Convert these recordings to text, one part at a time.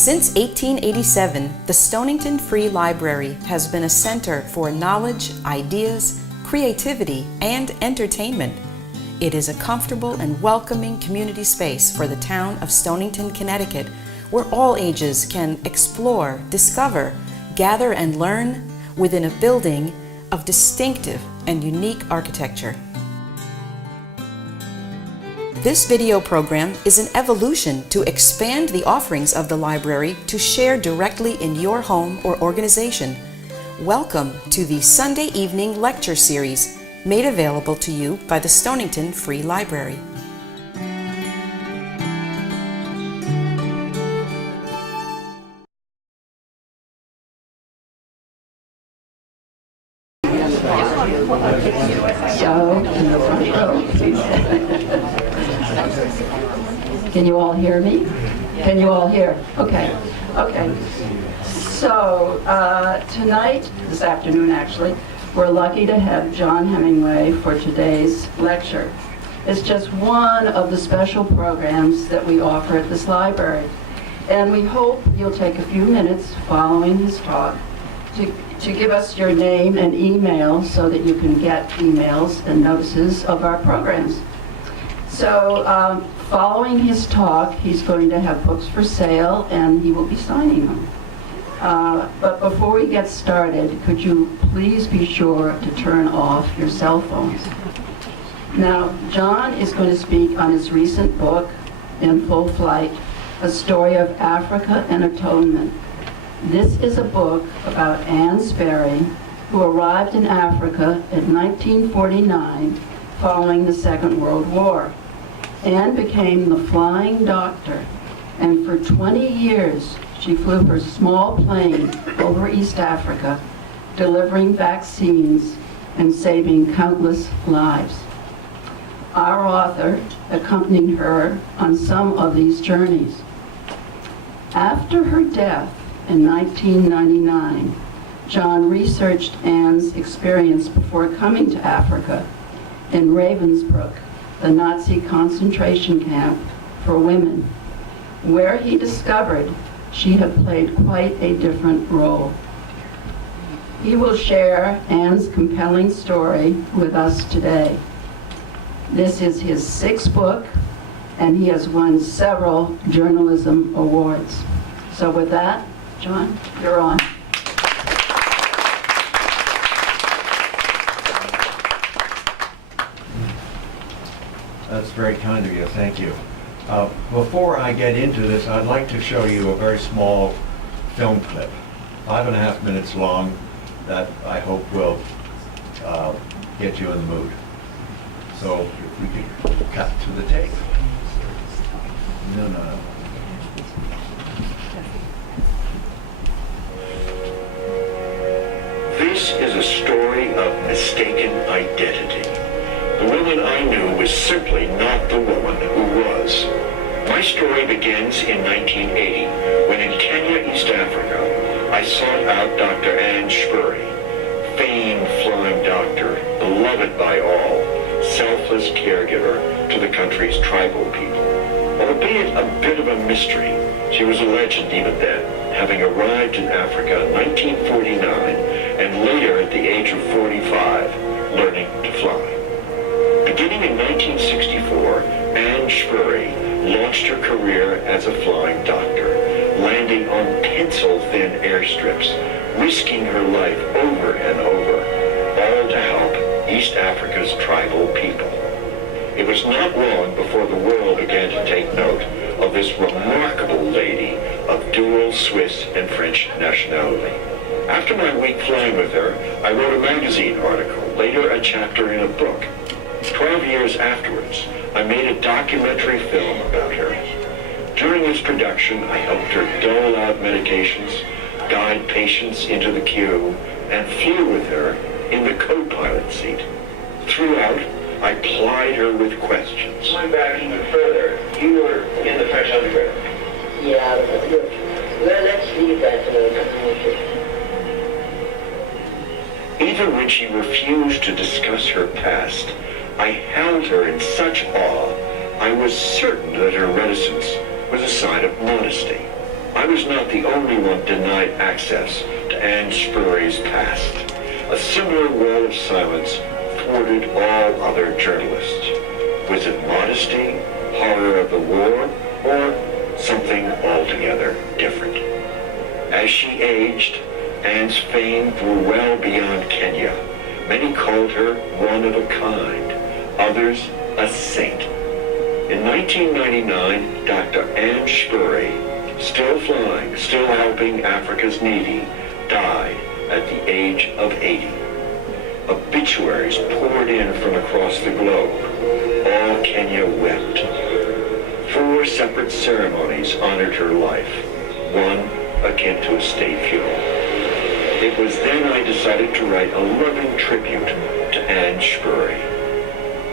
Since 1887, the Stonington Free Library has been a center for knowledge, ideas, creativity, and entertainment. It is a comfortable and welcoming community space for the town of Stonington, Connecticut, where all ages can explore, discover, gather, and learn within a building of distinctive and unique architecture. This video program is an evolution to expand the offerings of the library to share directly in your home or organization. Welcome to the Sunday evening lecture series made available to you by the Stonington Free Library. Can you all hear me? Can you all hear? Okay. So tonight, this afternoon actually, we're lucky to have John Heminway for today's lecture. It's just one of the special programs that we offer at this library. And we hope you'll take a few minutes following his talk to give us your name and email so that you can get emails and notices of our programs. So following his talk, he's going to have books for sale and he will be signing them. But before we get started, could you please be sure to turn off your cell phones? Now, John is going to speak on his recent book, In Full Flight, A Story of Africa and Atonement. This is a book about Anne Spoerry, who arrived in Africa in 1949 following the Second World War. Anne became the flying doctor, and for 20 years she flew her small plane over East Africa, delivering vaccines and saving countless lives. Our author accompanied her on some of these journeys. After her death in 1999, John researched Anne's experience before coming to Africa in Ravensbrück, the Nazi concentration camp for women, where he discovered she had played quite a different role. He will share Anne's compelling story with us today. This is his sixth book, and he has won several journalism awards. So with that, John, you're on. That's very kind of you. Thank you. Before I get into this, I'd like to show you a very small film clip, 5.5 minutes long, that I hope will get you in the mood. So if we could cut to the tape. No. This is a story of mistaken identity. The woman I knew was simply not the woman who was. My story begins in 1980, when in Kenya, East Africa, I sought out Dr. Anne Spoerry, famed flying doctor, beloved by all, selfless caregiver to the country's tribal people. Albeit a bit of a mystery, she was a legend even then, having arrived in Africa in 1949 and later at the age of 45, learning to fly. Beginning in 1964, Anne Spoerry launched her career as a flying doctor, landing on pencil-thin airstrips, risking her life over and over, all to help East Africa's tribal people. It was not long before the world began to take note of this remarkable lady of dual Swiss and French nationality. After my week flying with her, I wrote a magazine article, later a chapter in a book. 12 years afterwards, I made a documentary film about her. During its production, I helped her dole out medications, guide patients into the queue, and flew with her in the co-pilot seat. Throughout, I plied her with questions. Going back even further, you were in the French underground. Yeah, look, well, let's leave that Even when she refused to discuss her past, I held her in such awe, I was certain that her reticence was a sign of modesty. I was not the only one denied access to Anne Spoerry's past. A similar wall of silence thwarted all other journalists. Was it modesty, horror of the war, or something altogether different? As she aged, Anne's fame grew well beyond Kenya. Many called her one of a kind, others a saint. In 1999, Dr. Anne Spoerry, still flying, still helping Africa's needy, died at the age of 80. Obituaries poured in from across the globe. All Kenya wept. 4 separate ceremonies honored her life, one akin to a state funeral. It was then I decided to write a loving tribute to Anne Spoerry.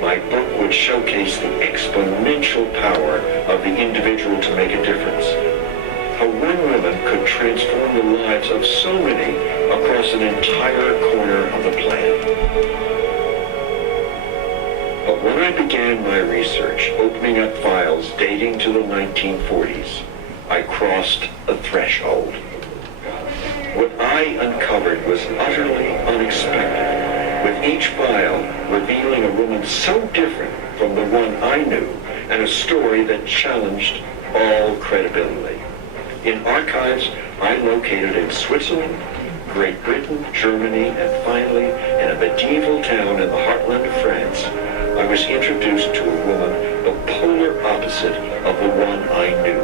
My book would showcase the exponential power of the individual to make a difference. How one woman could transform the lives of so many across an entire corner of the planet. But when I began my research, opening up files dating to the 1940s, I crossed a threshold. What I uncovered was utterly unexpected, with each file revealing a woman so different from the one I knew, and a story that challenged all credibility. In archives I located in Switzerland, Great Britain, Germany, and finally, in a medieval town in the heartland of France, I was introduced to a woman the polar opposite of the one I knew.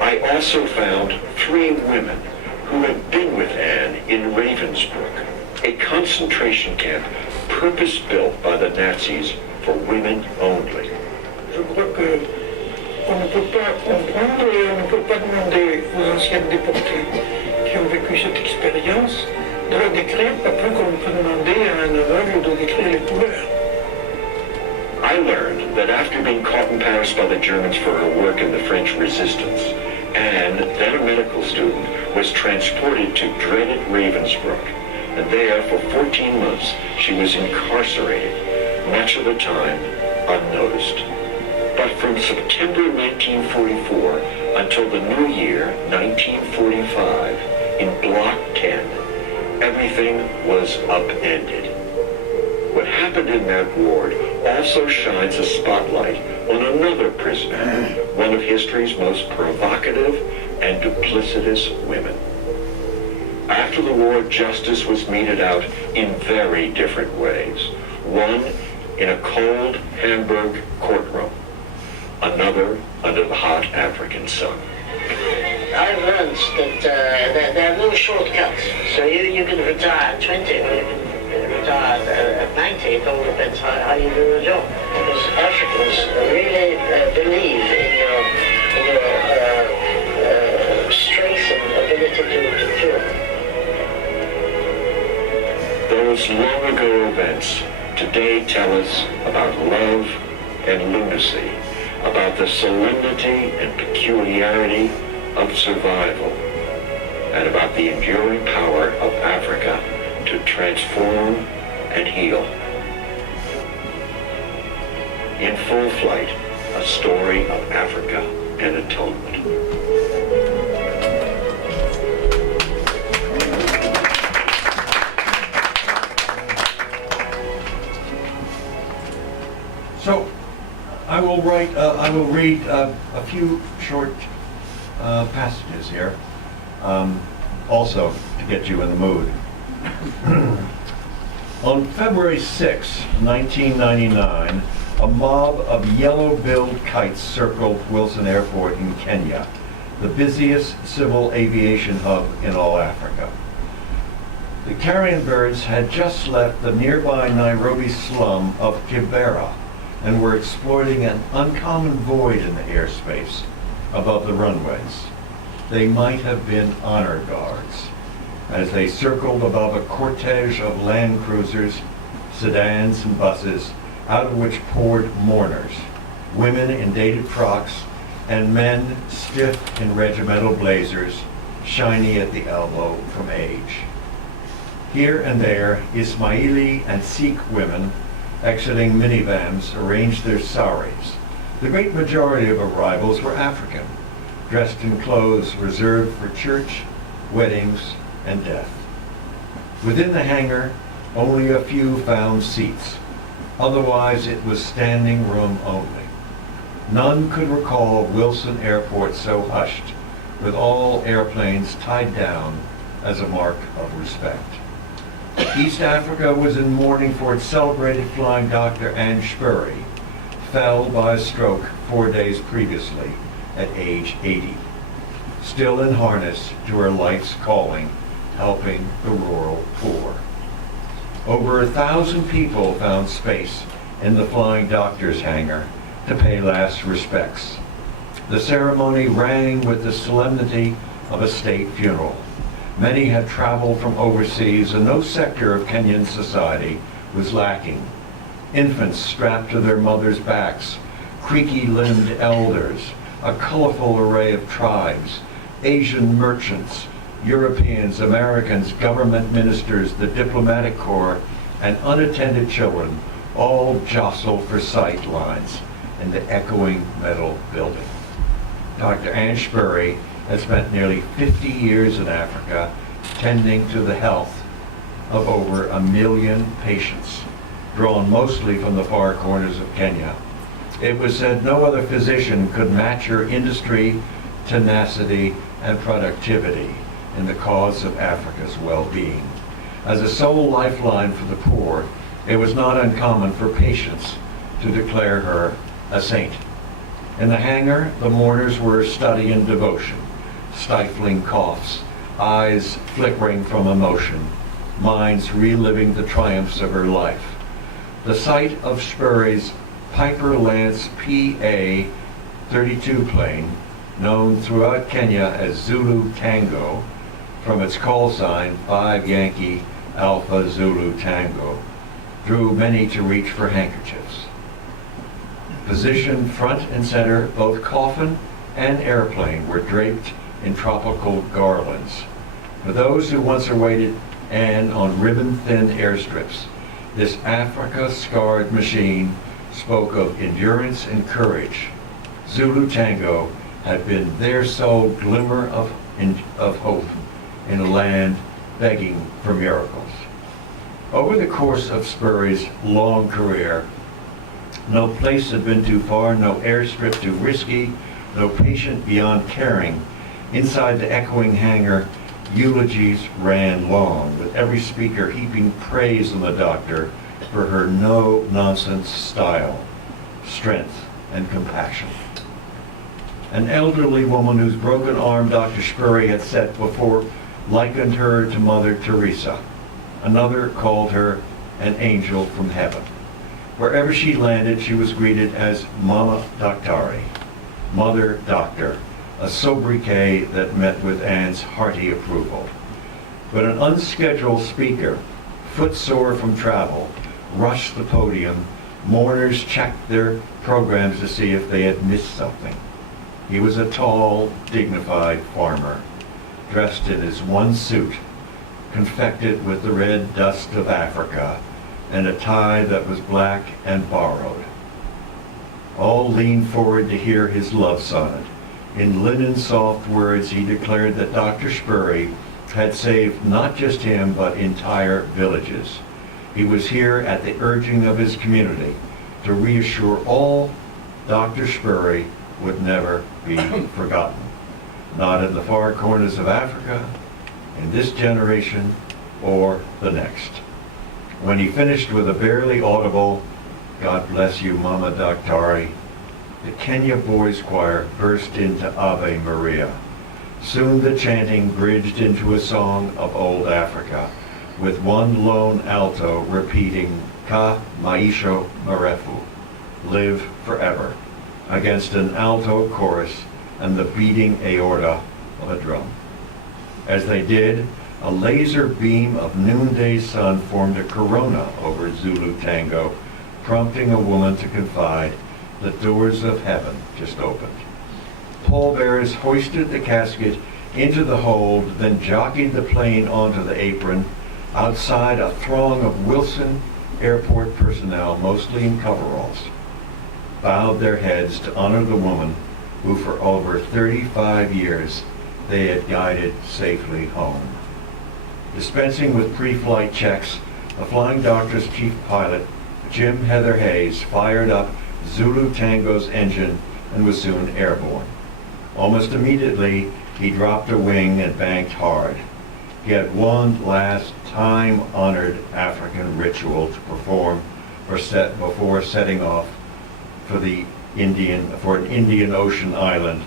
I also found 3 women who had been with Anne in Ravensbrück, a concentration camp purpose-built by the Nazis for women only. Je crois que on ne peut pas comprendre et on ne peut pas demander aux anciennes déportées qui ont vécu cette expérience de la décrire, pas plus qu'on peut demander à un aveugle de décrire les couleurs. I learned that after being caught in Paris by the Germans for her work in the French resistance, Anne, then a medical student, was transported to dreaded Ravensbrück, and there for 14 months she was incarcerated, much of the time unnoticed. But from September 1944 until the new year, 1945, in Block 10, everything was upended. What happened in that ward also shines a spotlight on another prisoner, one of history's most provocative and duplicitous women. After the war, justice was meted out in very different ways. One in a cold Hamburg courtroom, another under the hot African sun. I've learned that there are no shortcuts. So you can retire at 20 or you can retire at 90. It all depends how you do the job. Because Africans really believe in your strength and ability to cure. Those long ago events today tell us about love and lunacy, about the solemnity and peculiarity of survival, and about the enduring power of Africa to transform and heal. In Full Flight, a story of Africa and atonement. So, I will read a few short passages here, also to get you in the mood. On February 6, 1999, a mob of yellow-billed kites circled Wilson Airport in Kenya, the busiest civil aviation hub in all Africa. The carrion birds had just left the nearby Nairobi slum of Kibera and were exploiting an uncommon void in the airspace above the runways. They might have been honor guards as they circled above a cortege of Land Cruisers, sedans, and buses, out of which poured mourners, women in dated frocks, and men stiff in regimental blazers, shiny at the elbow from age. Here and there, Ismaili and Sikh women exiting minivans arranged their saris. The great majority of arrivals were African, dressed in clothes reserved for church, weddings, and death. Within the hangar, only a few found seats. Otherwise, it was standing room only. None could recall Wilson Airport so hushed, with all airplanes tied down as a mark of respect. East Africa was in mourning for its celebrated flying doctor Anne Spoerry, fell by a stroke 4 days previously at age 80. Still in harness to her life's calling, helping the rural poor. Over 1,000 people found space in the Flying Doctor's hangar to pay last respects. The ceremony rang with the solemnity of a state funeral. Many had traveled from overseas, and no sector of Kenyan society was lacking. Infants strapped to their mothers' backs, creaky-limbed elders, a colorful array of tribes, Asian merchants, Europeans, Americans, government ministers, the diplomatic corps, and unattended children all jostled for sight lines in the echoing metal building. Dr. Anne Spoerry had spent nearly 50 years in Africa tending to the health of over 1 million patients, drawn mostly from the far corners of Kenya. It was said no other physician could match her industry, tenacity, and productivity in the cause of Africa's well-being. As a sole lifeline for the poor, it was not uncommon for patients to declare her a saint. In the hangar, the mourners were studying devotion, stifling coughs, eyes flickering from emotion, minds reliving the triumphs of her life. The sight of Spoerry's Piper Lance PA-32 plane, known throughout Kenya as Zulu Tango, from its call sign 5 Yankee Alpha Zulu Tango, drew many to reach for handkerchiefs. Positioned front and center, both coffin and airplane were draped in tropical garlands. For those who once awaited Anne on ribbon-thin airstrips, this Africa-scarred machine spoke of endurance and courage. Zulu Tango had been their sole glimmer of hope in a land begging for miracles. Over the course of Spoerry's long career, no place had been too far, no airstrip too risky, no patient beyond caring. Inside the echoing hangar, eulogies ran long, with every speaker heaping praise on the doctor for her no-nonsense style, strength, and compassion. An elderly woman whose broken arm Dr. Spoerry had set before likened her to Mother Teresa. Another called her an angel from heaven. Wherever she landed, she was greeted as Mama Doctari, Mother Doctor, a sobriquet that met with Anne's hearty approval. But an unscheduled speaker, footsore from travel, rushed the podium. Mourners checked their programs to see if they had missed something. He was a tall, dignified farmer, dressed in his one suit, confected with the red dust of Africa, and a tie that was black and borrowed. All leaned forward to hear his love sonnet. In linen soft words, he declared that Dr. Spoerry had saved not just him, but entire villages. He was here at the urging of his community to reassure all Dr. Spoerry would never be forgotten. Not in the far corners of Africa, in this generation, or the next. When he finished with a barely audible, "God bless you, Mama Doctari," the Kenya Boys Choir burst into Ave Maria. Soon the chanting bridged into a song of old Africa, with one lone alto repeating "Ka Maisho Marefu," live forever, against an alto chorus and the beating aorta of a drum. As they did, a laser beam of noonday sun formed a corona over Zulu Tango, prompting a woman to confide, "The doors of heaven just opened." Pallbearers hoisted the casket into the hold, then jockeyed the plane onto the apron. Outside, a throng of Wilson Airport personnel, mostly in coveralls, bowed their heads to honor the woman who for over 35 years they had guided safely home. Dispensing with pre-flight checks, the Flying Doctor's chief pilot, Jim Heather Hayes, fired up Zulu Tango's engine and was soon airborne. Almost immediately, he dropped a wing and banked hard. He had one last time-honored African ritual to perform before setting off for an Indian Ocean island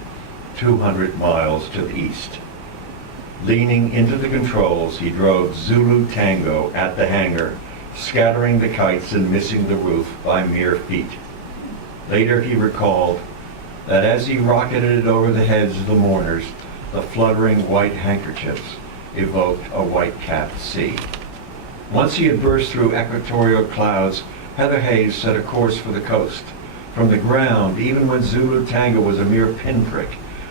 200 miles to the east. Leaning into the controls, he drove Zulu Tango at the hangar, scattering the kites and missing the roof by mere feet. Later he recalled that as he rocketed it over the heads of the mourners, the fluttering white handkerchiefs evoked a white-capped sea. Once he had burst through equatorial clouds, Heather Hayes set a course for the coast. From the ground, even when Zulu Tango was a mere pinprick,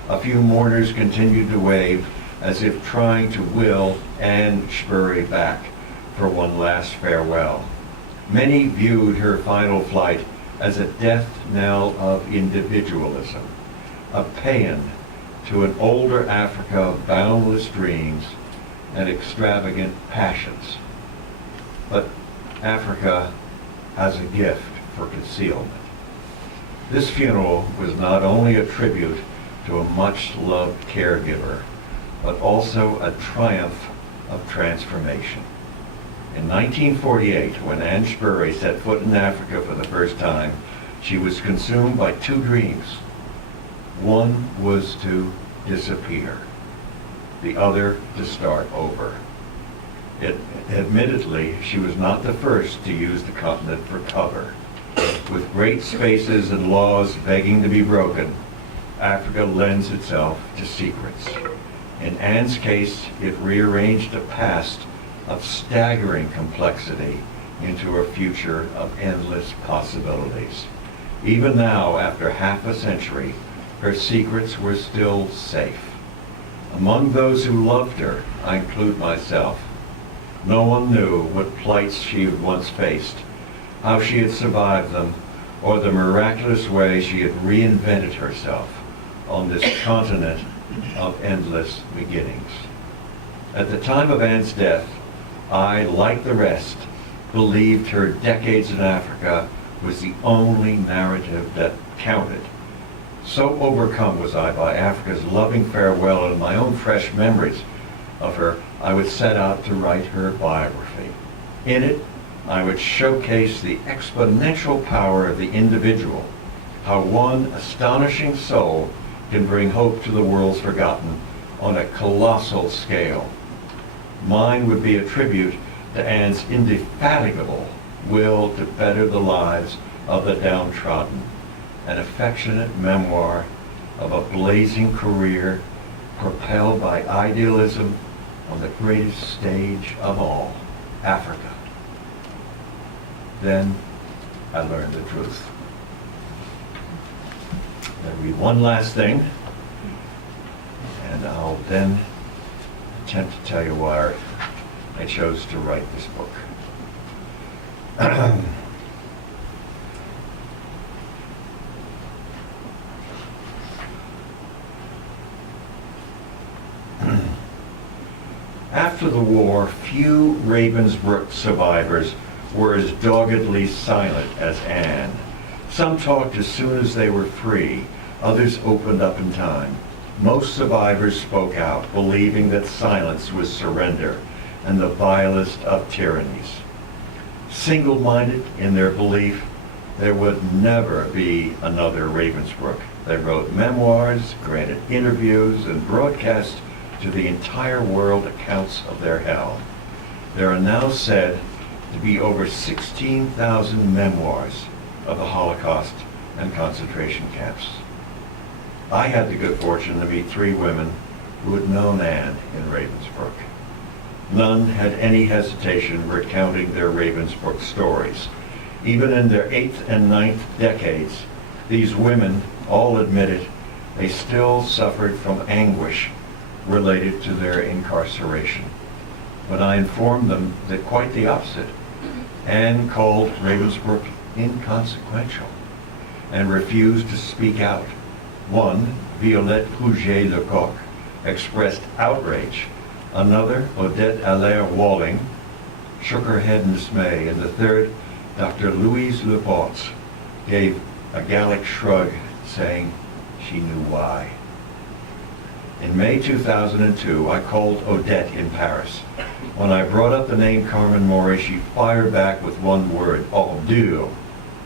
a few mourners continued to wave as if trying to will Anne Spoerry back for one last farewell. Many viewed her final flight as a death knell of individualism, a paean to an older Africa of boundless dreams and extravagant passions. But Africa has a gift for concealment. This funeral was not only a tribute to a much-loved caregiver, but also a triumph of transformation. In 1948, when Anne Spoerry set foot in Africa for the first time, she was consumed by two dreams. One was to disappear, the other to start over. Admittedly, she was not the first to use the continent for cover. With great spaces and laws begging to be broken, Africa lends itself to secrets. In Anne's case, it rearranged a past of staggering complexity into a future of endless possibilities. Even now, after half a century, her secrets were still safe. Among those who loved her, I include myself. No one knew what plights she had once faced, how she had survived them, or the miraculous way she had reinvented herself on this continent of endless beginnings. At the time of Anne's death, I, like the rest, believed her decades in Africa was the only narrative that counted. So overcome was I by Africa's loving farewell and my own fresh memories of her, I would set out to write her biography. In it, I would showcase the exponential power of the individual, how one astonishing soul can bring hope to the world's forgotten on a colossal scale. Mine would be a tribute to Anne's indefatigable will to better the lives of the downtrodden, an affectionate memoir of a blazing career propelled by idealism on the greatest stage of all, Africa. Then I learned the truth. I'll read one last thing, and I'll then attempt to tell you why I chose to write this book. After the war, few Ravensbrück survivors were as doggedly silent as Anne. Some talked as soon as they were free. Others opened up in time. Most survivors spoke out, believing that silence was surrender and the vilest of tyrannies. Single-minded in their belief, there would never be another Ravensbrück. They wrote memoirs, granted interviews, and broadcast to the entire world accounts of their hell. There are now said to be over 16,000 memoirs of the Holocaust and concentration camps. I had the good fortune to meet 3 women who had known Anne in Ravensbrück. None had any hesitation recounting their Ravensbrück stories. Even in their 8th and 9th decades, these women all admitted they still suffered from anguish related to their incarceration. But I informed them that quite the opposite. Anne called Ravensbrück inconsequential and refused to speak out, One, Violette Rouget-Lecoq, expressed outrage. Another, Odette Allaire-Walling, shook her head in dismay. And the third, Dr. Louise Leports, gave a Gallic shrug, saying she knew why. In May 2002, I called Odette in Paris. When I brought up the name Carmen Mori, she fired back with one word, ordure,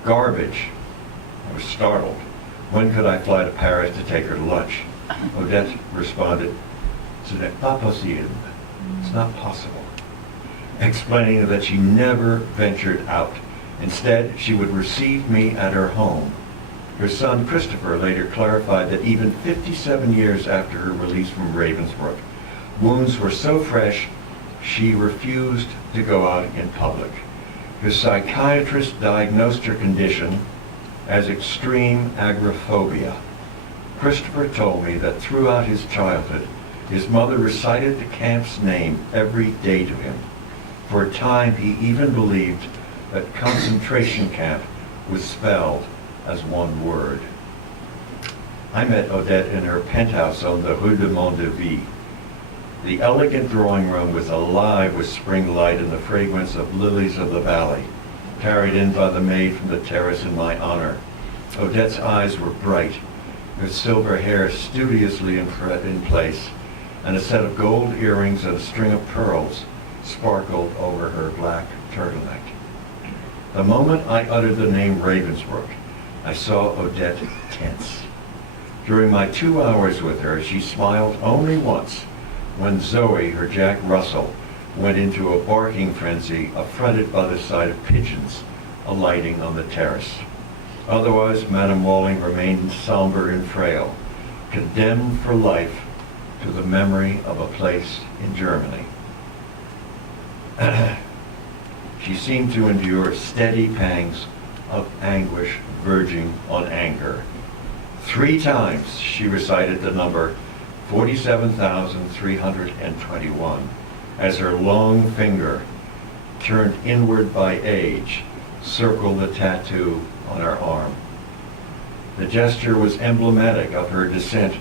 garbage. I was startled. When could I fly to Paris to take her to lunch? Odette responded, "Ce n'est pas possible." It's not possible. Explaining that she never ventured out. Instead, she would receive me at her home. Her son, Christopher, later clarified that even 57 years after her release from Ravensbrück, wounds were so fresh, she refused to go out in public. Her psychiatrist diagnosed her condition as extreme agoraphobia. Christopher told me that throughout his childhood, his mother recited the camp's name every day to him. For a time, he even believed that concentration camp was spelled as one word. I met Odette in her penthouse on the Rue de Mondeville. The elegant drawing room was alive with spring light and the fragrance of lilies of the valley, carried in by the maid from the terrace in my honor. Odette's eyes were bright, her silver hair studiously in place, and a set of gold earrings and a string of pearls sparkled over her black turtleneck. The moment I uttered the name Ravensbrück, I saw Odette tense. During my 2 hours with her, she smiled only once, when Zoe, her Jack Russell, went into a barking frenzy, affronted by the sight of pigeons alighting on the terrace. Otherwise, Madame Walling remained somber and frail, condemned for life to the memory of a place in Germany. She seemed to endure steady pangs of anguish verging on anger. 3 times she recited the number 47,321 as her long finger, turned inward by age, circled the tattoo on her arm. The gesture was emblematic of her descent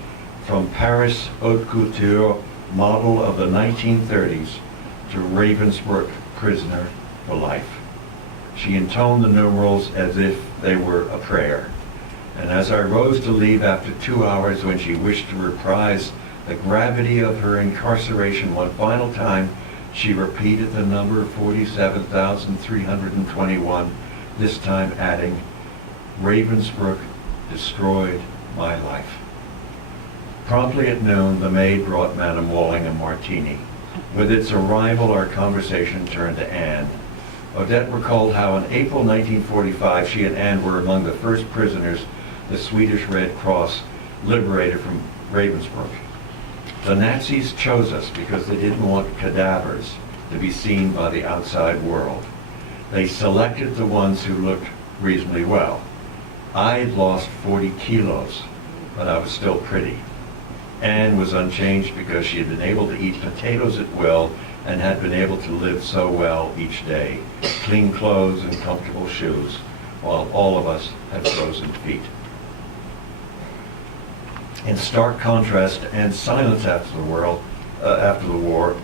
from Paris haute couture model of the 1930s to Ravensbrück prisoner for life. She intoned the numerals as if they were a prayer. And as I rose to leave after 2 hours, when she wished to reprise the gravity of her incarceration one final time, she repeated the number 47,321, this time adding, "Ravensbrück destroyed my life." Promptly at noon, the maid brought Madame Walling a martini. With its arrival, our conversation turned to Anne. Odette recalled how in April 1945 she and Anne were among the first prisoners the Swedish Red Cross liberated from Ravensbrück. The Nazis chose us because they didn't want cadavers to be seen by the outside world. They selected the ones who looked reasonably well. I'd lost 40 kilos, but I was still pretty. Anne was unchanged because she had been able to eat potatoes at will and had been able to live so well each day, clean clothes and comfortable shoes, while all of us had frozen feet. In stark contrast and silence after the war,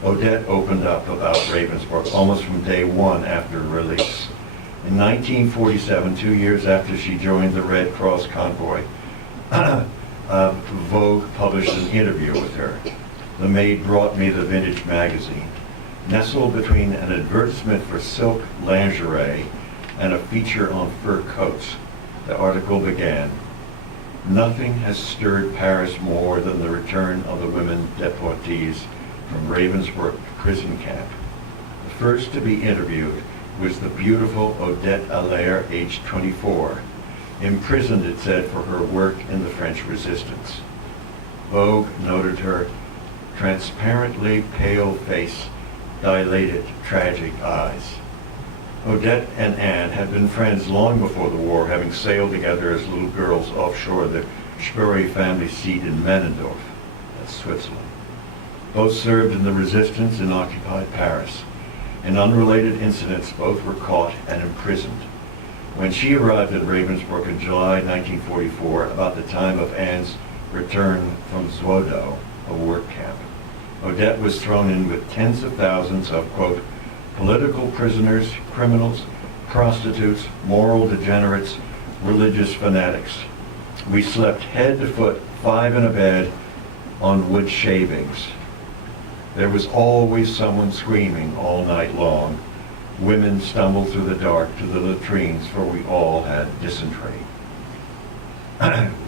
Odette opened up about Ravensbrück almost from day one after release. In 1947, 2 years after she joined the Red Cross convoy, Vogue published an interview with her. The maid brought me the vintage magazine. Nestled between an advertisement for silk lingerie and a feature on fur coats, the article began, "Nothing has stirred Paris more than the return of the women deportees from Ravensbrück prison camp. The first to be interviewed was the beautiful Odette Allaire, aged 24, imprisoned, it said, for her work in the French resistance." Vogue noted her transparently pale face, dilated, tragic eyes. Odette and Anne had been friends long before the war, having sailed together as little girls offshore the Spoerry family seat in Menendorf, that's Switzerland. Both served in the resistance in occupied Paris. In unrelated incidents, both were caught and imprisoned. When she arrived at Ravensbrück in July 1944, about the time of Anne's return from Zwodo, a work camp, Odette was thrown in with tens of thousands of, quote, political prisoners, criminals, prostitutes, moral degenerates, religious fanatics. We slept head to foot, 5 in a bed, on wood shavings. There was always someone screaming all night long. Women stumbled through the dark to the latrines, for we all had dysentery.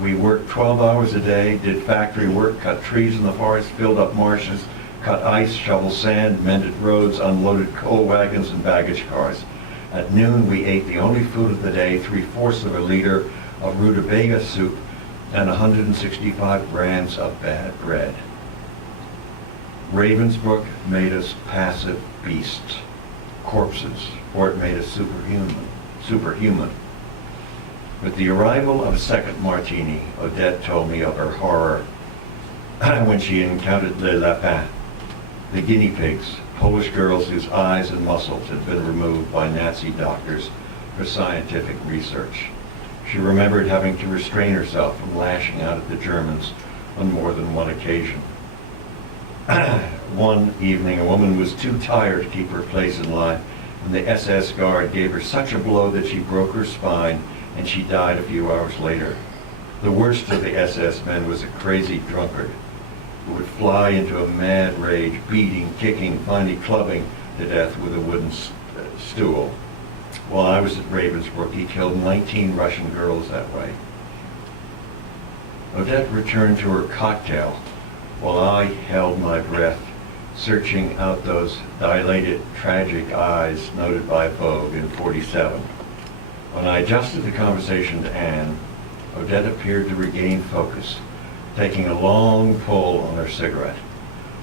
We worked 12 hours a day, did factory work, cut trees in the forest, filled up marshes, cut ice, shoveled sand, mended roads, unloaded coal wagons and baggage cars. At noon, we ate the only food of the day, 3/4 of a liter of rutabaga soup and 165 grams of bad bread. Ravensbrück made us passive beasts, corpses, or it made us superhuman. With the arrival of a second martini, Odette told me of her horror when she encountered les lapins, the guinea pigs, Polish girls whose eyes and muscles had been removed by Nazi doctors for scientific research. She remembered having to restrain herself from lashing out at the Germans on more than one occasion. One evening, a woman was too tired to keep her place in line, and the SS guard gave her such a blow that she broke her spine, and she died a few hours later. The worst of the SS men was a crazy drunkard who would fly into a mad rage, beating, kicking, finally clubbing to death with a wooden stool. While I was at Ravensbrück, he killed 19 Russian girls that way. Odette returned to her cocktail while I held my breath, searching out those dilated, tragic eyes noted by Vogue in '47. When I adjusted the conversation to Anne, Odette appeared to regain focus, taking a long pull on her cigarette.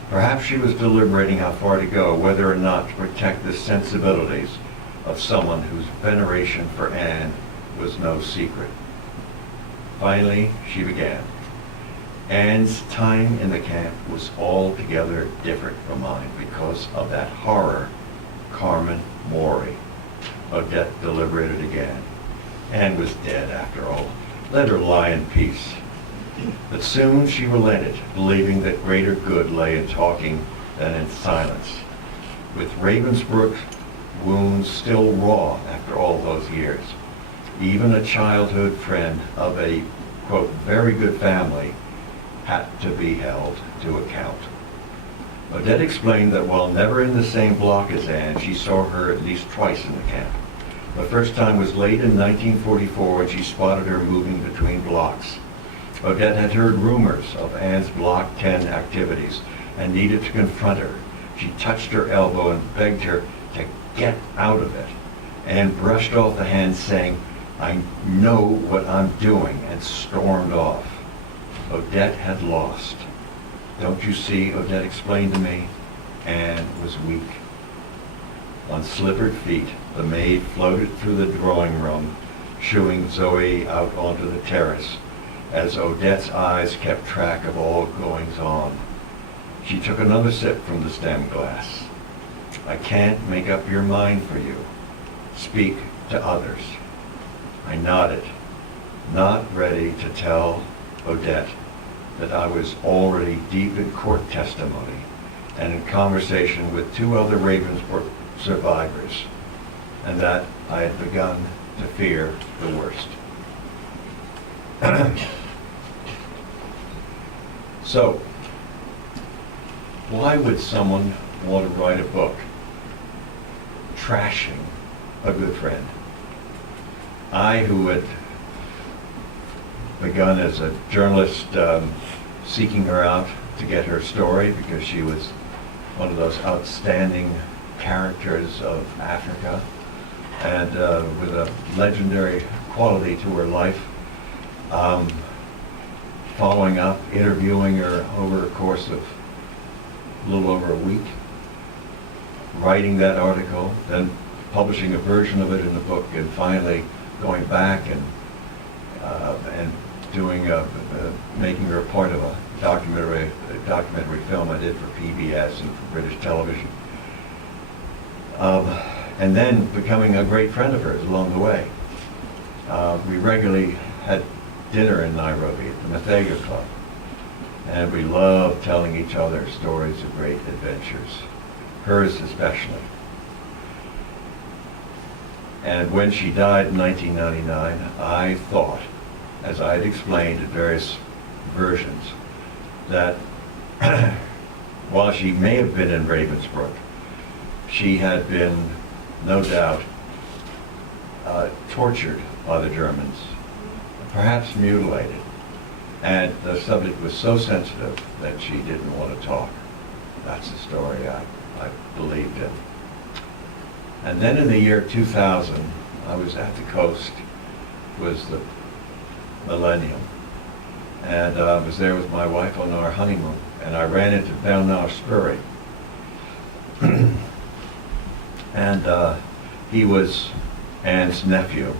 Perhaps she was deliberating how far to go, whether or not to protect the sensibilities of someone whose veneration for Anne was no secret. Finally, she began. Anne's time in the camp was altogether different from mine because of that horror, Carmen Mori. Odette deliberated again. Anne was dead after all. Let her lie in peace. But soon she relented, believing that greater good lay in talking than in silence. With Ravensbrück's wounds still raw after all those years, even a childhood friend of a, quote, very good family had to be held to account. Odette explained that while never in the same block as Anne, she saw her at least twice in the camp. The first time was late in 1944 when she spotted her moving between blocks. Odette had heard rumors of Anne's Block 10 activities and needed to confront her. She touched her elbow and begged her to get out of it. Anne brushed off the hand saying, "I know what I'm doing," and stormed off. Odette had lost. "Don't you see," Odette explained to me, Anne was weak. On slippered feet, the maid floated through the drawing room, shooing Zoe out onto the terrace, as Odette's eyes kept track of all goings-on. She took another sip from the stem glass. "I can't make up your mind for you. Speak to others." I nodded, not ready to tell Odette that I was already deep in court testimony and in conversation with 2 other Ravensbrück survivors, and that I had begun to fear the worst. So, why would someone want to write a book trashing a good friend? I, who had begun as a journalist seeking her out to get her story because she was one of those outstanding characters of Africa and with a legendary quality to her life, following up, interviewing her over a course of a little over a week, writing that article, then publishing a version of it in a book, and finally going back and doing making her a part of a documentary film I did for PBS and for British television, and then becoming a great friend of hers along the way. we regularly had dinner in Nairobi at the Mathega Club. And we loved telling each other stories of great adventures, hers especially. And when she died in 1999, I thought, as I had explained in various versions, that while she may have been in Ravensbrück, she had been, no doubt, tortured by the Germans, perhaps mutilated. And the subject was so sensitive that she didn't want to talk. That's the story I believed in. And then in the year 2000, I was at the coast, was the millennium. And I was there with my wife on our honeymoon. And I ran into Bernard Spoerry. And he was Anne's nephew.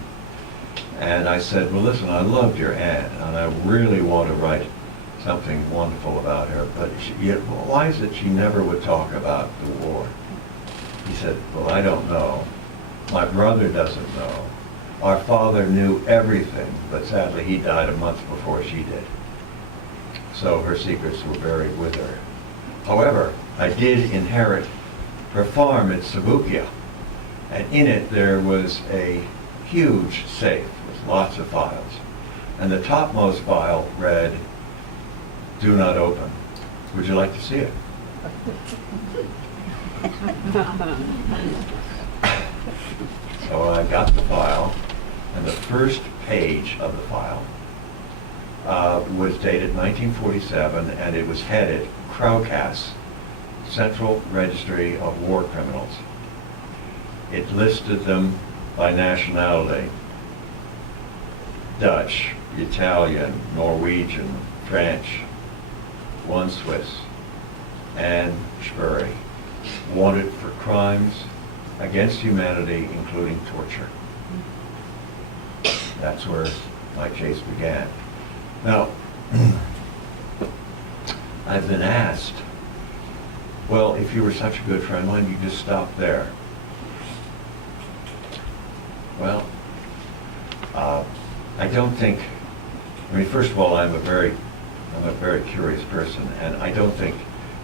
And I said, well, listen, I loved your Anne, and I really want to write something wonderful about her, but why is it she never would talk about the war? He said, well, I don't know. My brother doesn't know. Our father knew everything, but sadly he died a month before she did. So her secrets were buried with her. However, I did inherit her farm at Sabukia, and in it there was a huge safe with lots of files. And the topmost file read, "Do not open." Would you like to see it? So I got the file, and the first page of the file was dated 1947, and it was headed Kraukas, Central Registry of War Criminals. It listed them by nationality: Dutch, Italian, Norwegian, French, one Swiss, and Spoerry, wanted for crimes against humanity, including torture. That's where my case began. Now, I've been asked, well, if you were such a good friend, why didn't you just stop there? Well, I don't think, I mean, first of all, I'm a very curious person, and I don't think,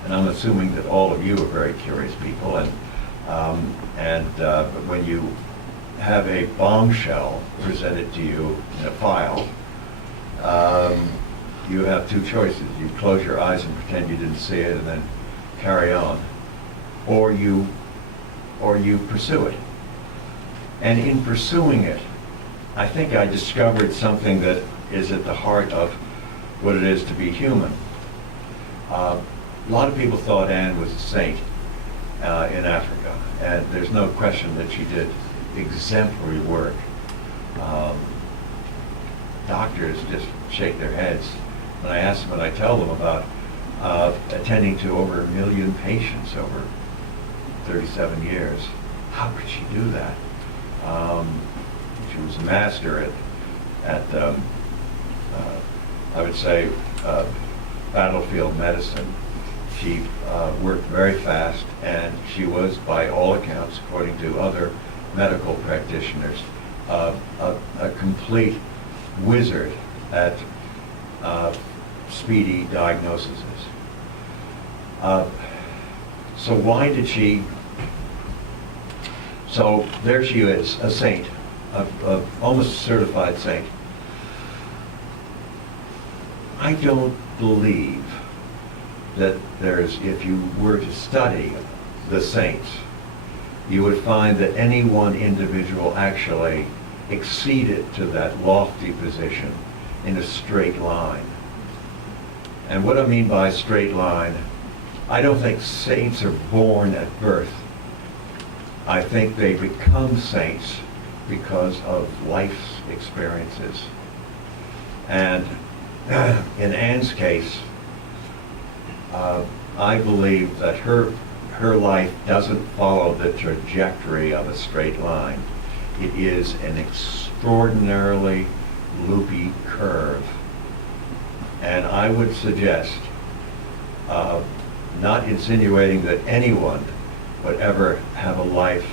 and I'm assuming that all of you are very curious people, and when you have a bombshell presented to you in a file, you have two choices. You close your eyes and pretend you didn't see it and then carry on, or you pursue it. And in pursuing it, I think I discovered something that is at the heart of what it is to be human. A lot of people thought Anne was a saint in Africa, and there's no question that she did exemplary work. Doctors just shake their heads when I ask them, and I tell them about attending to over 1 million patients over 37 years. How could she do that? She was a master at I would say, battlefield medicine. She worked very fast, and she was, by all accounts, according to other medical practitioners, a complete wizard at speedy diagnoses. So why did she? So there she is, a saint, almost a certified saint. I don't believe that if you were to study the saints, you would find that any one individual actually acceded to that lofty position in a straight line. And what I mean by straight line, I don't think saints are born at birth. I think they become saints because of life's experiences. And in Anne's case, I believe that her life doesn't follow the trajectory of a straight line. It is an extraordinarily loopy curve. And I would suggest, not insinuating that anyone would ever have a life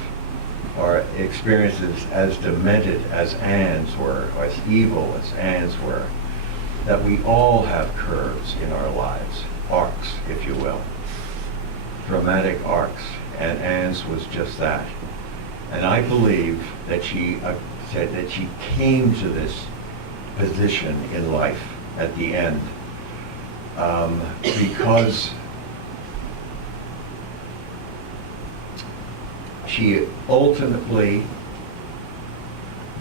or experiences as demented as Anne's were, or as evil as Anne's were, that we all have curves in our lives, arcs, if you will, dramatic arcs, and Anne's was just that. And I believe that she said that she came to this position in life at the end because she ultimately,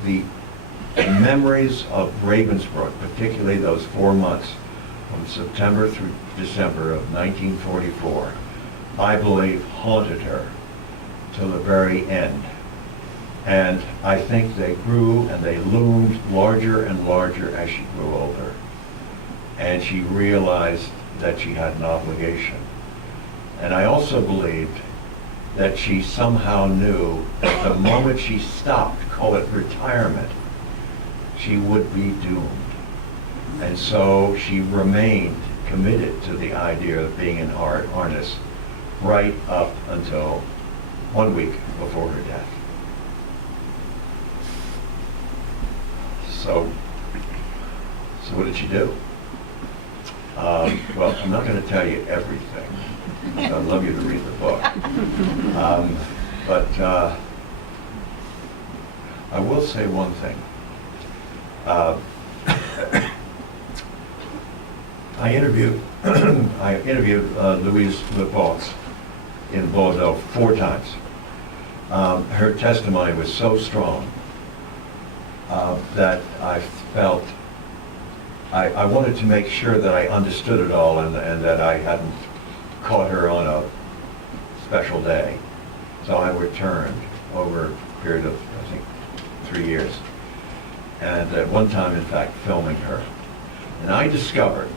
the memories of Ravensbrück, particularly those 4 months from September through December of 1944, I believe haunted her till the very end. And I think they grew and they loomed larger and larger as she grew older. And she realized that she had an obligation. And I also believed that she somehow knew that the moment she stopped, call it retirement, she would be doomed. And so she remained committed to the idea of being in harness right up until 1 week before her death. So what did she do? Well, I'm not going to tell you everything. So I'd love you to read the book. But I will say one thing. I interviewed Louise Lepaus in Bordeaux 4 times. Her testimony was so strong that I felt I wanted to make sure that I understood it all and that I hadn't caught her on a special day. So I returned over a period of, I think, 3 years. And at one time, in fact, filming her. And I discovered,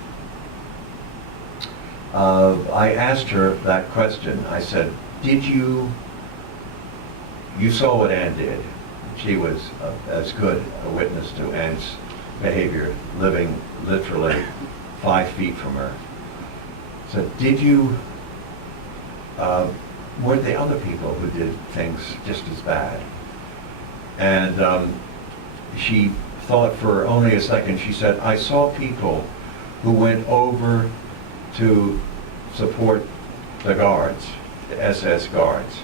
I asked her that question. I said, you saw what Anne did. She was as good a witness to Anne's behavior, living literally 5 feet from her. So weren't there other people who did things just as bad? And she thought for only a second. She said, I saw people who went over to support the guards, the SS guards.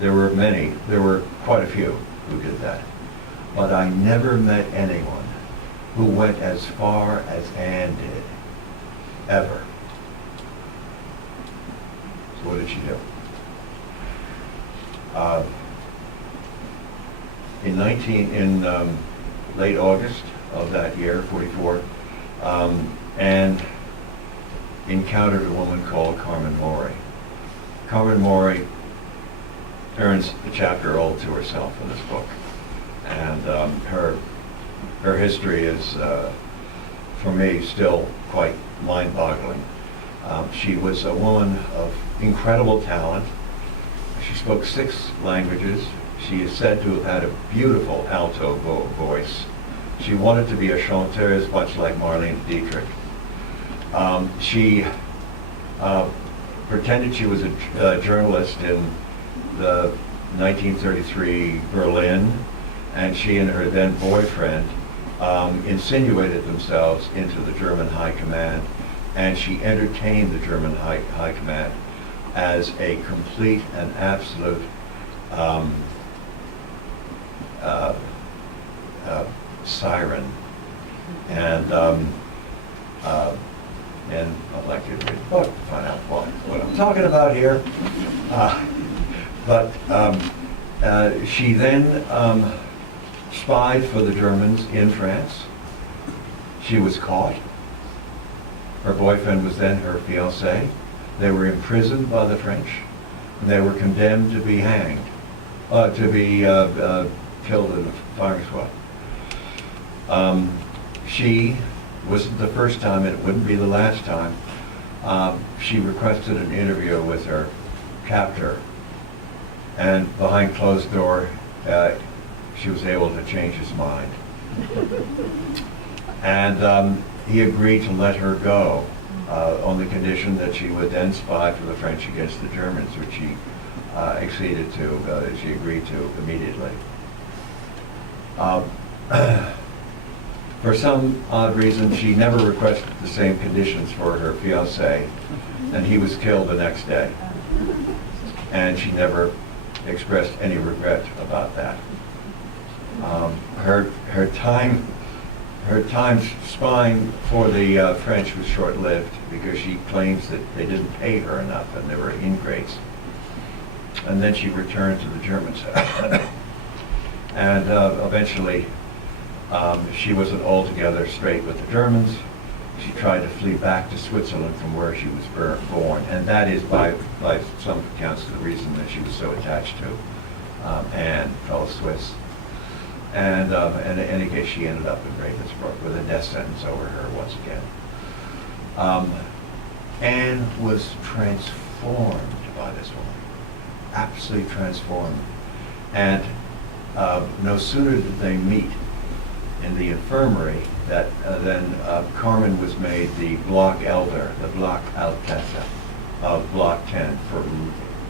There were many, there were quite a few who did that. But I never met anyone who went as far as Anne did, ever. So what did she do? In late August of that year, 44, Anne encountered a woman called Carmen Mori. Carmen Mori earns a chapter all to herself in this book. And her history is, for me, still quite mind-boggling. She was a woman of incredible talent. She spoke 6 languages. She is said to have had a beautiful alto voice. She wanted to be a chanteuse, much like Marlene Dietrich. She pretended she was a journalist in the 1933 Berlin, and she and her then boyfriend insinuated themselves into the German High Command, and she entertained the German High Command as a complete and absolute siren. And I'd like you to read the book to find out what I'm talking about here. But she then spied for the Germans in France. She was caught. Her boyfriend was then her fiancé. They were imprisoned by the French, and they were condemned to be hanged, to be killed in the firing squad. She wasn't the first time, and it wouldn't be the last time. She requested an interview with her captor, and behind closed door, she was able to change his mind. And he agreed to let her go on the condition that she would then spy for the French against the Germans, which she acceded to, she agreed to immediately. For some odd reason, she never requested the same conditions for her fiancé, and he was killed the next day. And she never expressed any regret about that. Her time spying for the French was short-lived because she claims that they didn't pay her enough and they were ingrates. And then she returned to the Germans. And eventually, she wasn't altogether straight with the Germans. She tried to flee back to Switzerland from where she was born, and that is, by some accounts, the reason that she was so attached to Anne, fellow Swiss. And in any case, she ended up in Ravensbrück with a death sentence over her once again. Anne was transformed by this woman, absolutely transformed. And no sooner did they meet in the infirmary that then Carmen was made the block elder, the block altessa of Block 10 for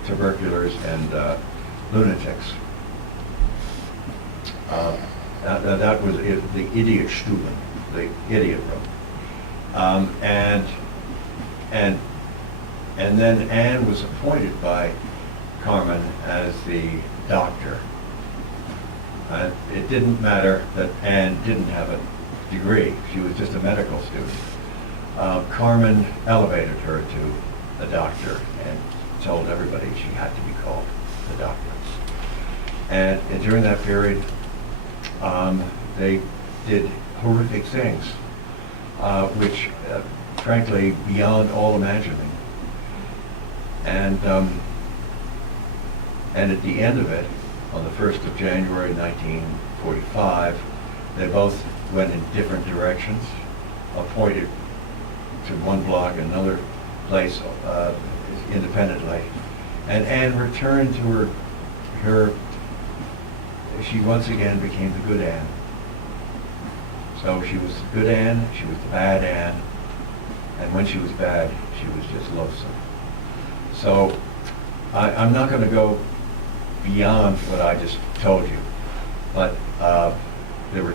tuberculars and lunatics. That was it, the Idiotstuben, the idiot room. And then Anne was appointed by Carmen as the doctor. It didn't matter that Anne didn't have a degree. She was just a medical student. Carmen elevated her to the doctor and told everybody she had to be called the doctor. And during that period, they did horrific things, which, frankly, beyond all imagining. And at the end of it, on the 1st of January 1945, they both went in different directions, appointed to one block and another place independently. And Anne returned to her, she once again became the good Anne. So she was the good Anne, she was the bad Anne, and when she was bad, she was just loathsome. So I'm not going to go beyond what I just told you, but there were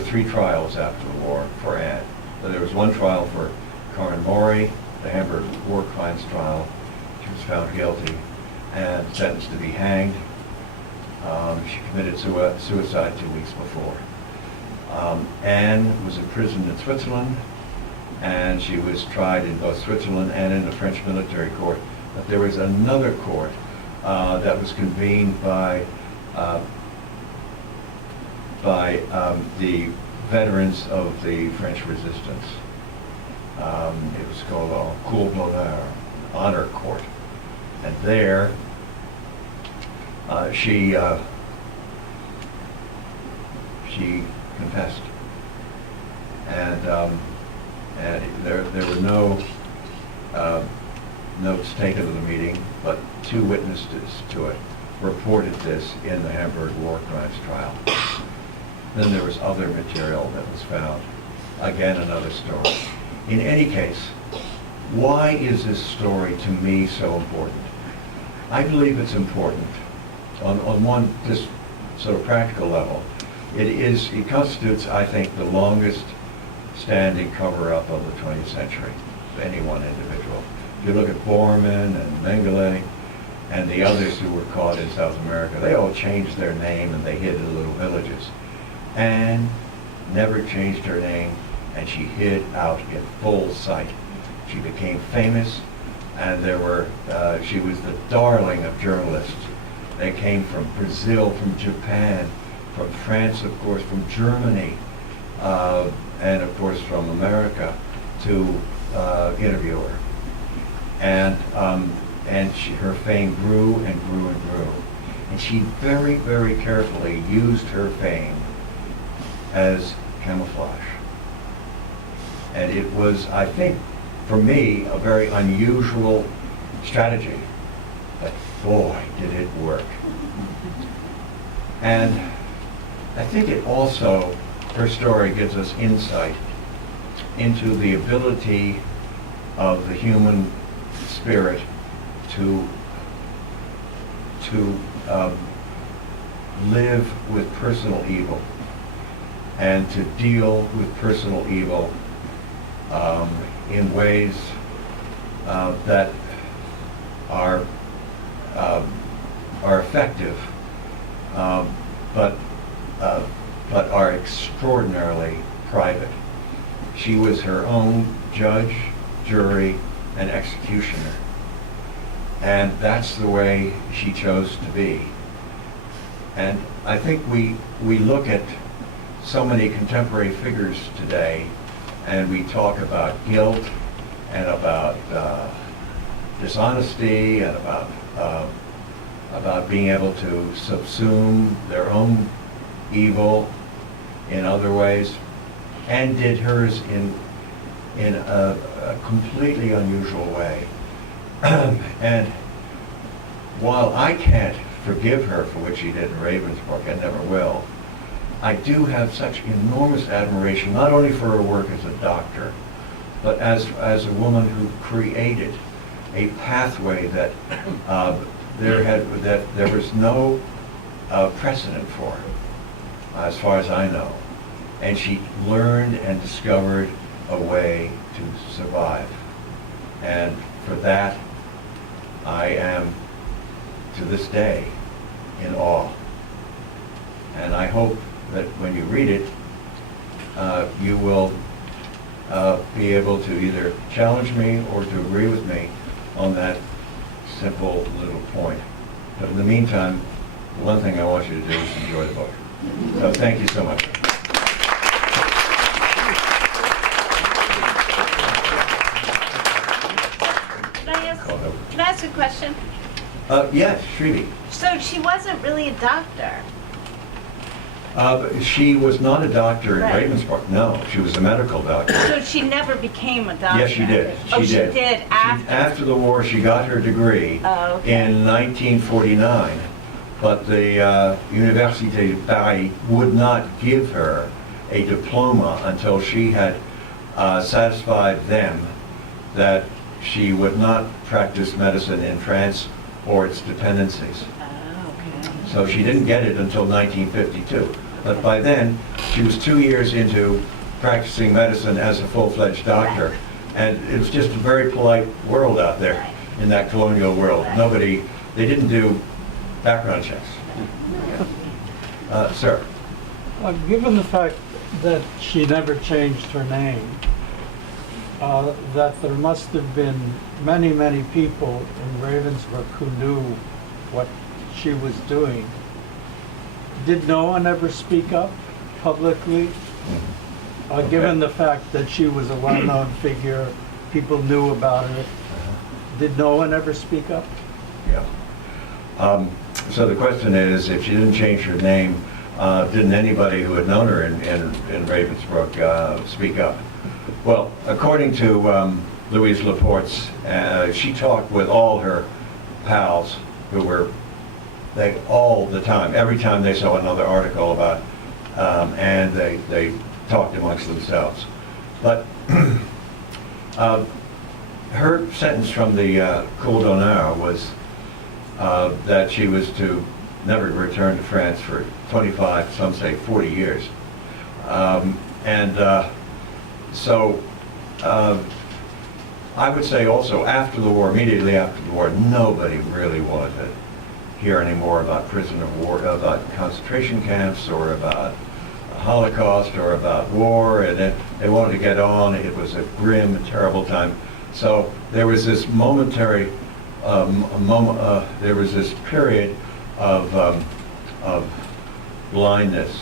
three trials after the war for Anne. So there was one trial for Carmen Mori, the Hamburg war crimes trial. She was found guilty and sentenced to be hanged. She committed suicide 2 weeks before. Anne was imprisoned in Switzerland, and she was tried in both Switzerland and in the French military court. But there was another court that was convened by the veterans of the French resistance. It was called a Cour d'honneur, honor court. And there, she confessed. And there were no notes taken of the meeting, but two witnesses to it reported this in the Hamburg war crimes trial. Then there was other material that was found. Again, another story. In any case, why is this story to me so important? I believe it's important on one just sort of practical level. It constitutes, I think, the longest standing cover-up of the 20th century of any one individual. If you look at Bormann and Mengele and the others who were caught in South America, they all changed their name and they hid in little villages. Anne never changed her name, and she hid out in full sight. She became famous, and she was the darling of journalists. They came from Brazil, from Japan, from France, of course, from Germany, and of course from America to interview her. And her fame grew and grew and grew. And she very, very carefully used her fame as camouflage. And it was, I think, for me, a very unusual strategy. But boy, did it work. And I think it also, her story gives us insight into the ability of the human spirit to to live with personal evil and to deal with personal evil in ways that are effective, but are extraordinarily private. She was her own judge, jury, and executioner, and that's the way she chose to be. And I think we look at so many contemporary figures today, and we talk about guilt and about dishonesty and about being able to subsume their own evil in other ways, and did hers in a completely unusual way. And while I can't forgive her for what she did in Ravensbrück, and never will, I do have such enormous admiration, not only for her work as a doctor, but as a woman who created a pathway that there was no precedent for, as far as I know. And she learned and discovered a way to survive. And for that, I am, to this day, in awe. And I hope that when you read it, you will be able to either challenge me or to agree with me on that simple little point. But in the meantime, one thing I want you to do is enjoy the book. So thank you so much. Can I ask a question? Yes, Shrivi. So she wasn't really a doctor. She was not a doctor in Right. Ravensbrück. No, she was a medical doctor. So she never became a doctor? Yes, she did. She did after? After the war, she got her degree in 1949, but the Université de Paris would not give her a diploma until she had satisfied them that she would not practice medicine in France or its dependencies. Oh, okay. So she didn't get it until 1952. But by then, she was 2 years into practicing medicine as a full-fledged doctor. And it was just a very polite world out there in that colonial world. Nobody, they didn't do background checks. Sir? Given the fact that she never changed her name, that there must have been many, many people in Ravensbrück who knew what she was doing. Did no one ever speak up publicly? Given the fact that she was a well-known figure, people knew about her, did no one ever speak up? Yeah. So the question is, if she didn't change her name, didn't anybody who had known her in Ravensbrück speak up? Well, according to Louise Laporte's, she talked with all her pals who were, all the time, every time they saw another article about, and they talked amongst themselves. But her sentence from the Cour d'honneur was that she was to never return to France for 25, some say 40 years. So I would say also after the war, immediately after the war, nobody really wanted to hear any more about prison of war, about concentration camps, or about Holocaust, or about war, and they wanted to get on. It was a grim, terrible time. So there was this momentary, there was this period of blindness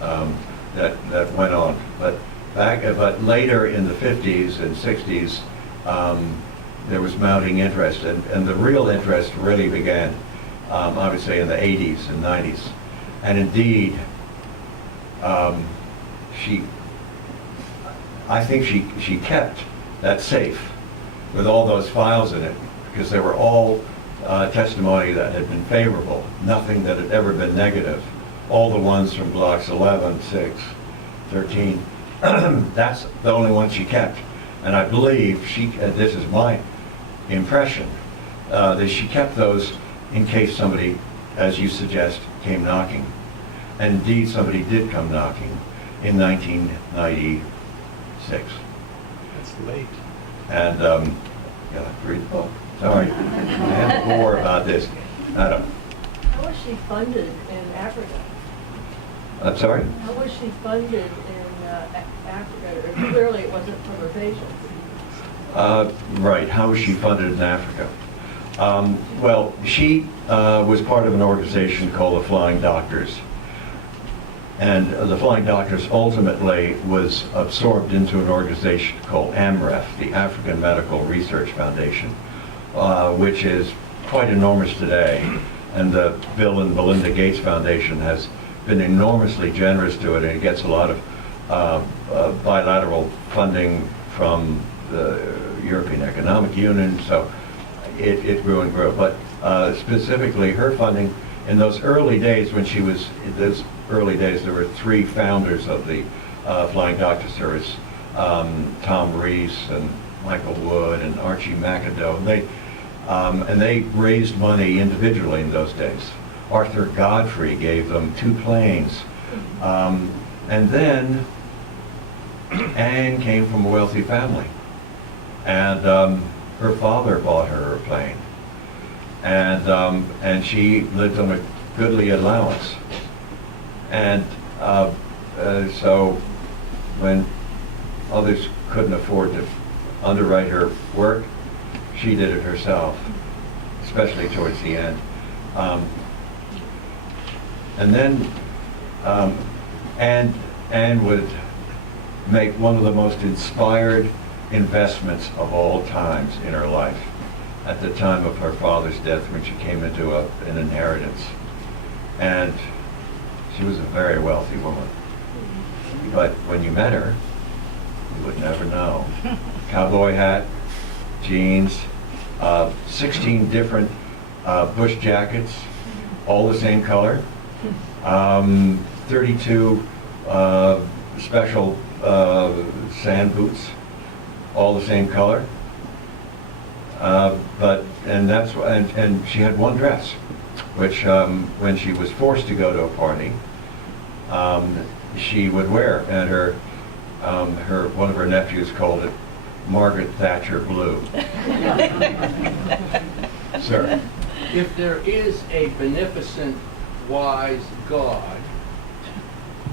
that went on. But later in the 50s and 60s, there was mounting interest, and the real interest really began, I would say, in the 80s and 90s. And indeed, I think she kept that safe with all those files in it, because they were all testimony that had been favorable, nothing that had ever been negative. All the ones from blocks 11, 6, 13, that's the only one she kept. And I believe this is my impression, that she kept those in case somebody, as you suggest, came knocking. And indeed, somebody did come knocking in 1996. That's late. And, yeah, read the book. Sorry, I have more about this. Adam, How was she funded in Africa? I'm sorry? How was she funded in Africa? Clearly, it wasn't from her patients. Right, how was she funded in Africa? Well, she was part of an organization called the Flying Doctors. And the Flying Doctors ultimately was absorbed into an organization called AMREF, the African Medical Research Foundation, which is quite enormous today. And the Bill and Melinda Gates Foundation has been enormously generous to it, and it gets a lot of bilateral funding from the European Economic Union, so it grew and grew. But specifically, her funding in those early days, when she was in those early days, there were 3 founders of the Flying Doctor Service, Tom Reese and Michael Wood and Archie McAdoe. And they raised money individually in those days. Arthur Godfrey gave them 2 planes. And then Anne came from a wealthy family. And her father bought her a plane. And she lived on a goodly allowance. And so when others couldn't afford to underwrite her work, she did it herself, especially towards the end. And then Anne would make one of the most inspired investments of all times in her life at the time of her father's death, when she came into an inheritance. And she was a very wealthy woman. But when you met her, you would never know. Cowboy hat, jeans, 16 different bush jackets, all the same color, 32 special sand boots, all the same color. And she had one dress, which when she was forced to go to a party, she would wear, and one of her nephews called it Margaret Thatcher Blue. Sir. If there is a beneficent, wise God,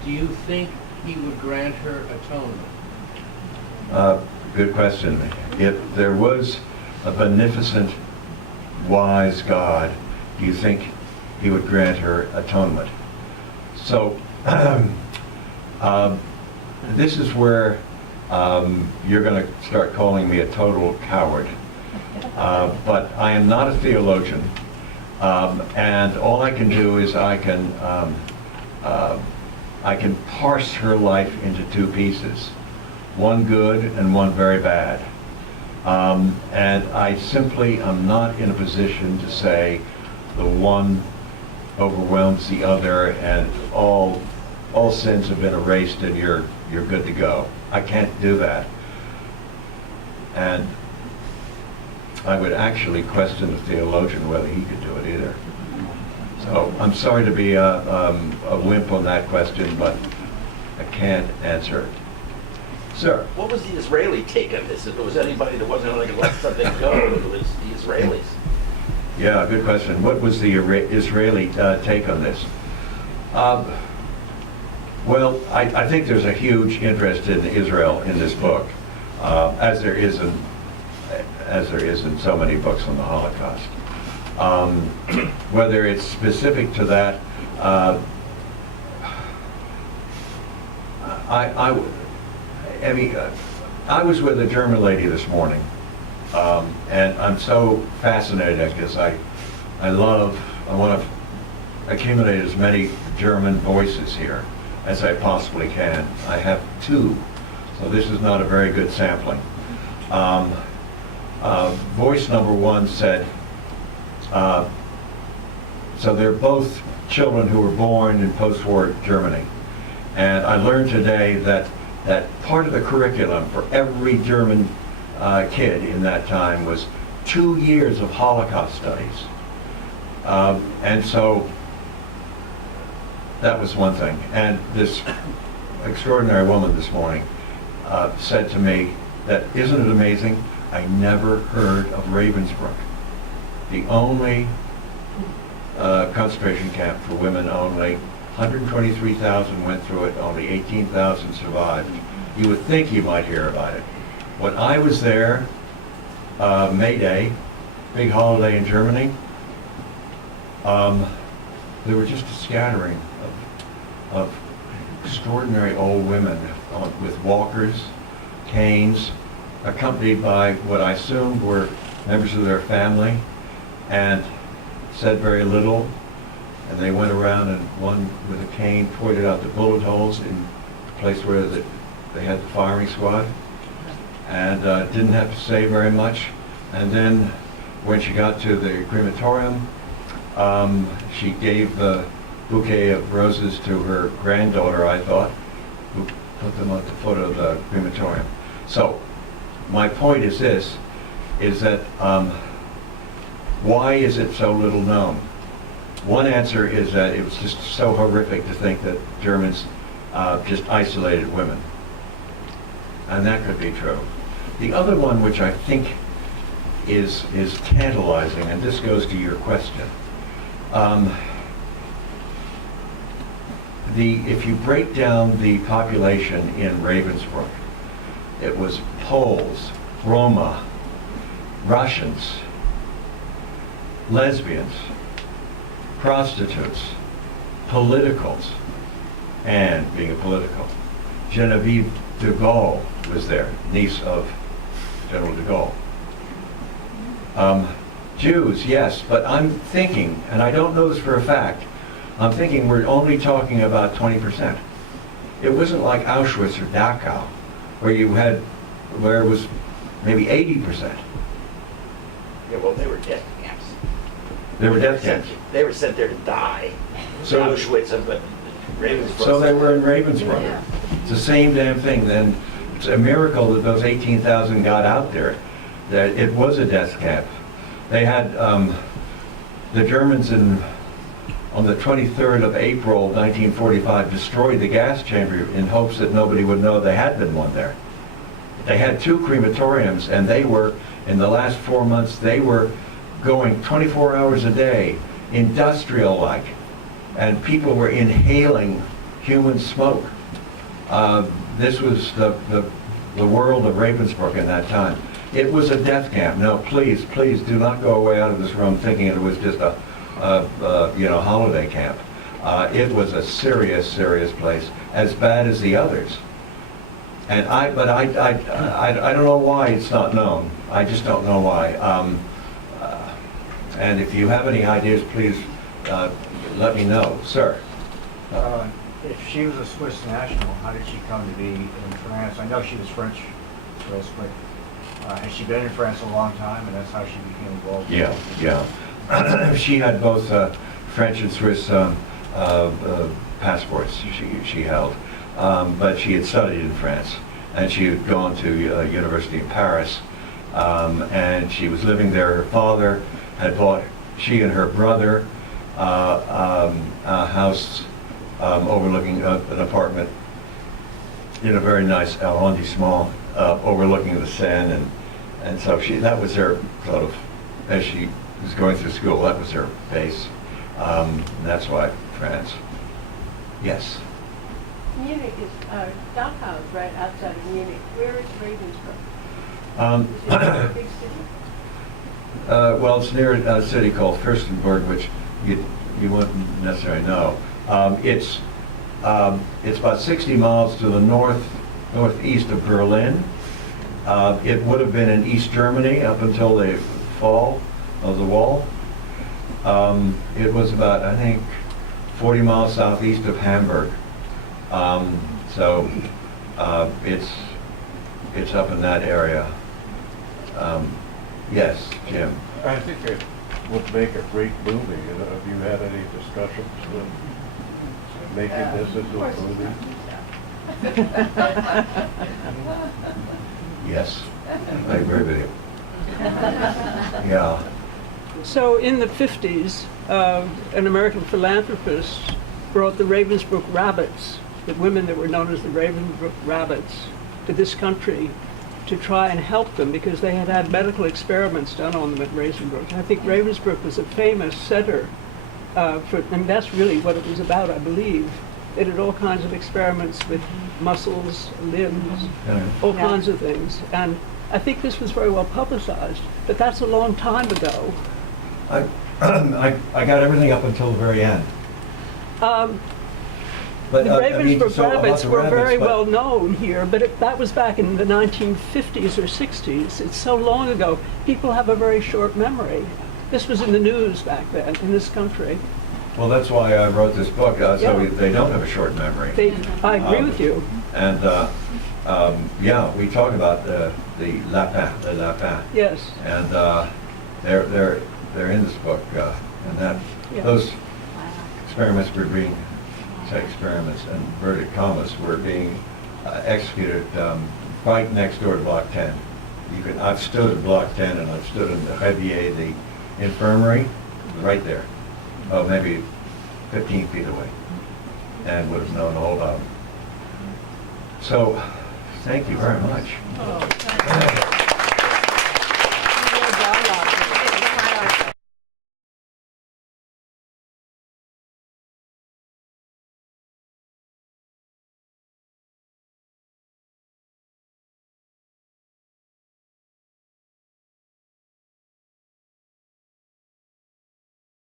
do you think he would grant her atonement? Good question. If there was a beneficent, wise God, do you think he would grant her atonement? So, this is where you're going to start calling me a total coward. But I am not a theologian, and all I can do is I can parse her life into 2 pieces, one good and one very bad. And I simply am not in a position to say the one overwhelms the other and all sins have been erased and you're good to go. I can't do that. And I would actually question the theologian whether he could do it either. So I'm sorry to be a wimp on that question, but I can't answer it. Sir? What was the Israeli take on this? If it was anybody that wasn't going to let something go, it was the Israelis. Yeah, good question. What was the Israeli take on this? Well, I think there's a huge interest in Israel in this book, as there is in so many books on the Holocaust. Whether it's specific to that, I was with a German lady this morning, and I'm so fascinated because I want to accumulate as many German voices here as I possibly can. I have 2, so this is not a very good sampling. Voice number 1 said, so they're both children who were born in post-war Germany. And I learned today that part of the curriculum for every German kid in that time was 2 years of Holocaust studies. And so that was one thing. And this extraordinary woman this morning said to me that, isn't it amazing? I never heard of Ravensbrück, the only concentration camp for women only. 123,000 went through it, only 18,000 survived. You would think you might hear about it. When I was there, May Day, big holiday in Germany, there were just a scattering of extraordinary old women with walkers, canes, accompanied by what I assumed were members of their family, and said very little. And they went around, and one with a cane pointed out the bullet holes in the place where they had the firing squad, and didn't have to say very much. And then when she got to the crematorium, she gave the bouquet of roses to her granddaughter, I thought, who put them at the foot of the crematorium. So my point is this, is that why is it so little known? One answer is that it was just so horrific to think that Germans just isolated women. And that could be true. The other one, which I think is tantalizing, and this goes to your question. If you break down the population in Ravensbrück, it was Poles, Roma, Russians, lesbians, prostitutes, politicals, and being a political, Genevieve de Gaulle was there, niece of General de Gaulle. Jews, yes, but I'm thinking, and I don't know this for a fact, I'm thinking we're only talking about 20%. It wasn't like Auschwitz or Dachau, where it was maybe 80%. Yeah, well, they were death camps. They were death camps. They were sent there to die. So Auschwitz and Ravensbrück. So they were in Ravensbrück. Yeah. It's the same damn thing. Then it's a miracle that those 18,000 got out there. That it was a death camp. They had the Germans on the 23rd of April 1945 destroyed the gas chamber in hopes that nobody would know there had been one there. They had 2 crematoriums, and they were, in the last 4 months, they were going 24 hours a day, industrial-like, and people were inhaling human smoke. This was the world of Ravensbrück in that time. It was a death camp. No, please, please do not go away out of this room thinking it was just a holiday camp. It was a serious, serious place, as bad as the others. And I don't know why it's not known. I just don't know why. And if you have any ideas, please let me know, sir. If she was a Swiss national, how did she come to be in France? I know she was French Swiss, but has she been in France a long time, and that's how she became involved? Yeah. She had both French and Swiss passports she held, but she had studied in France, and she had gone to university in Paris, and she was living there. Her father had bought, she and her brother, a house overlooking an apartment in a very nice arrondissement overlooking the Seine, and so that was her sort of, as she was going through school, that was her base. That's why France. Yes. Munich is, Dachau is right outside of Munich. Where is Ravensbrück? Is it a big city? Well, it's near a city called Fürstenberg, which you wouldn't necessarily know. It's about 60 miles to the northeast of Berlin. It would have been in East Germany up until the fall of the wall. It was about, I think, 40 miles southeast of Hamburg. So it's up in that area. Yes, Jim. I think it would make a great movie. Have you had any discussions with making this into a movie? Yes, I agree with you. Yeah. So in the 50s, an American philanthropist brought the Ravensbrück rabbits, the women that were known as the Ravensbrück rabbits, to this country to try and help them because they had had medical experiments done on them at Ravensbrück. I think Ravensbrück was a famous center and that's really what it was about, I believe. They did all kinds of experiments with muscles, limbs, all kinds of things. And I think this was very well publicized, but that's a long time ago. I got everything up until the very end. But, the Ravensbrück rabbits were very but well known here, but that was back in the 1950s or 60s. It's so long ago. People have a very short memory. This was in the news back then in this country. Well, that's why I wrote this book, so they don't have a short memory. I agree with you. And yeah, we talk about the lapin. Yes. And they're in this book, and that those experiments were being experiments and inverted commas were being executed right next door to Block 10. I've stood at Block 10 and I've stood in the Revier, the infirmary, right there. Oh, maybe 15 feet away, and would have known all about them. So, thank you very much. Oh,